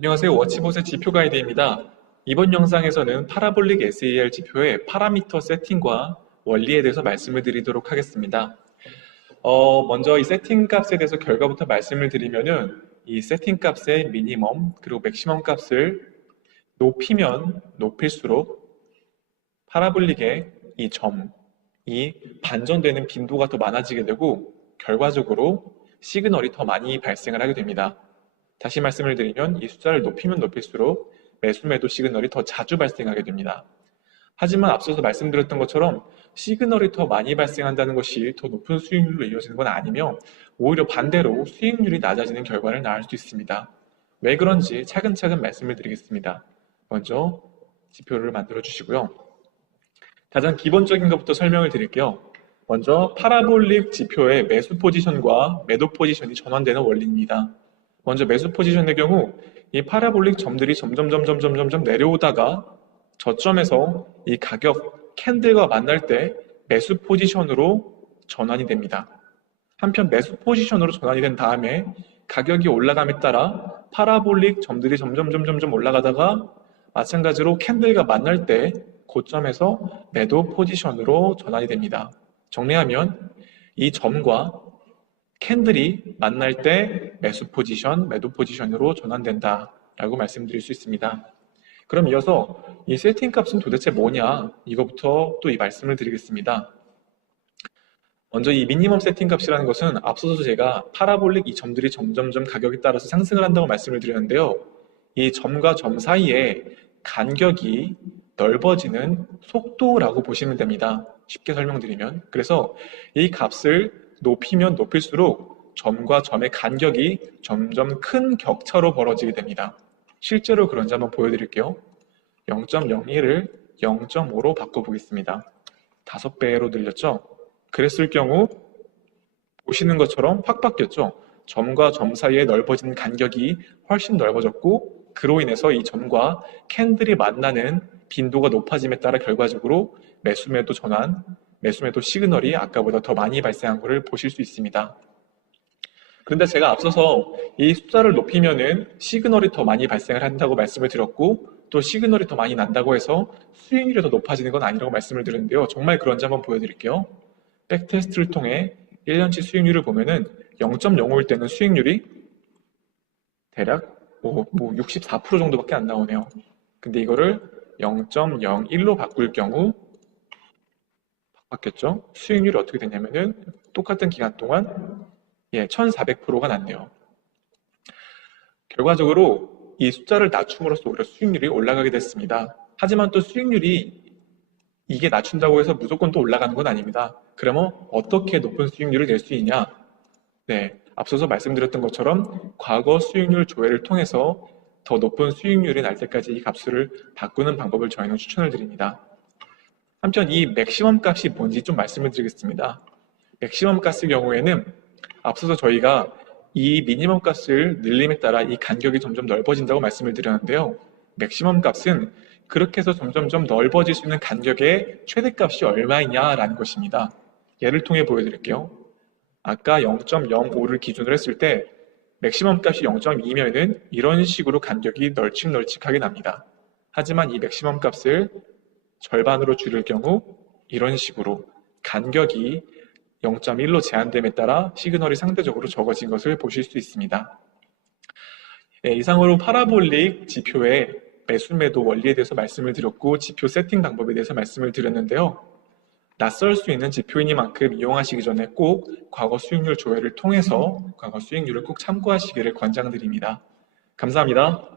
안녕하세요. 워치봇의 지표 가이드입니다. 이번 영상에서는 파라볼릭 SAR 지표의 파라미터 세팅과 원리에 대해서 말씀을 드리도록 하겠습니다. 먼저 이 세팅 값에 대해서 결과부터 말씀을 드리면은 이 세팅 값의 미니멈 그리고 맥시멈 값을 높이면 높일수록 파라볼릭의 이 점이 반전되는 빈도가 더 많아지게 되고 결과적으로 시그널이 더 많이 발생을 하게 됩니다. 다시 말씀을 드리면 이 숫자를 높이면 높일수록 매수 매도 시그널이 더 자주 발생하게 됩니다. 하지만 앞서서 말씀드렸던 것처럼 시그널이 더 많이 발생한다는 것이 더 높은 수익률로 이어지는 건 아니며 오히려 반대로 수익률이 낮아지는 결과를 낳을 수 있습니다. 왜 그런지 차근차근 말씀을 드리겠습니다. 먼저 지표를 만들어 주시고요. 가장 기본적인 것부터 설명을 드릴게요. 먼저 파라볼릭 지표의 매수 포지션과 매도 포지션이 전환되는 원리입니다. 먼저 매수 포지션의 경우 이 파라볼릭 점들이 점점 내려오다가 저점에서 이 가격 캔들과 만날 때 매수 포지션으로 전환이 됩니다. 한편 매수 포지션으로 전환이 된 다음에 가격이 올라감에 따라 파라볼릭 점들이 점점 올라가다가 마찬가지로 캔들과 만날 때 고점에서 매도 포지션으로 전환이 됩니다. 정리하면 이 점과 캔들이 만날 때 매수 포지션, 매도 포지션으로 전환된다라고 말씀드릴 수 있습니다. 그럼 이어서 이 세팅 값은 도대체 뭐냐? 이거부터 또 이 말씀을 드리겠습니다. 먼저 이 미니멈 세팅 값이라는 것은 앞서서 제가 파라볼릭 이 점들이 점점 가격에 따라서 상승을 한다고 말씀을 드렸는데요. 이 점과 점 사이에 간격이 넓어지는 속도라고 보시면 됩니다. 쉽게 설명드리면. 그래서 이 값을 높이면 높일수록 점과 점의 간격이 점점 큰 격차로 벌어지게 됩니다. 실제로 그런지 한번 보여드릴게요. 0.01을 0.5로 바꿔보겠습니다. 5배로 늘렸죠? 그랬을 경우 보시는 것처럼 확 바뀌었죠? 점과 점 사이에 넓어진 간격이 훨씬 넓어졌고 그로 인해서 이 점과 캔들이 만나는 빈도가 높아짐에 따라 결과적으로 매수매도 전환, 매수매도 시그널이 아까보다 더 많이 발생한 것을 보실 수 있습니다. 그런데 제가 앞서서 이 숫자를 높이면은 시그널이 더 많이 발생을 한다고 말씀을 드렸고 또 시그널이 더 많이 난다고 해서 수익률이 더 높아지는 건 아니라고 말씀을 드렸는데요. 정말 그런지 한번 보여드릴게요. 백테스트를 통해 1년치 수익률을 보면은 0.05일 때는 수익률이 대략 64% 정도밖에 안 나오네요. 근데 이거를 0.01로 바꿀 경우 바뀌었죠? 수익률이 어떻게 됐냐면은 똑같은 기간 동안 1400%가 났네요. 결과적으로 이 숫자를 낮춤으로써 오히려 수익률이 올라가게 됐습니다. 하지만 또 수익률이 이게 낮춘다고 해서 무조건 또 올라가는 건 아닙니다. 그러면 어떻게 높은 수익률을 낼 수 있냐? 앞서서 말씀드렸던 것처럼 과거 수익률 조회를 통해서 더 높은 수익률이 날 때까지 이 값을 바꾸는 방법을 저희는 추천을 드립니다. 한편 이 맥시멈 값이 뭔지 좀 말씀을 드리겠습니다. 맥시멈 값의 경우에는 앞서서 저희가 이 미니멈 값을 늘림에 따라 이 간격이 점점 넓어진다고 말씀을 드렸는데요. 맥시멈 값은 그렇게 해서 점점 넓어질 수 있는 간격의 최대값이 얼마이냐라는 것입니다. 예를 통해 보여드릴게요. 아까 0.05를 기준으로 했을 때 맥시멈 값이 0.2면은 이런 식으로 간격이 널찍널찍하게 납니다. 하지만 이 맥시멈 값을 절반으로 줄일 경우 이런 식으로 간격이 0.1로 제한됨에 따라 시그널이 상대적으로 적어진 것을 보실 수 있습니다. 이상으로 파라볼릭 지표의 매수매도 원리에 대해서 말씀을 드렸고 지표 세팅 방법에 대해서 말씀을 드렸는데요. 낯설 수 있는 지표이니만큼 이용하시기 전에 꼭 과거 수익률 조회를 통해서 과거 수익률을 꼭 참고하시기를 권장드립니다. 감사합니다.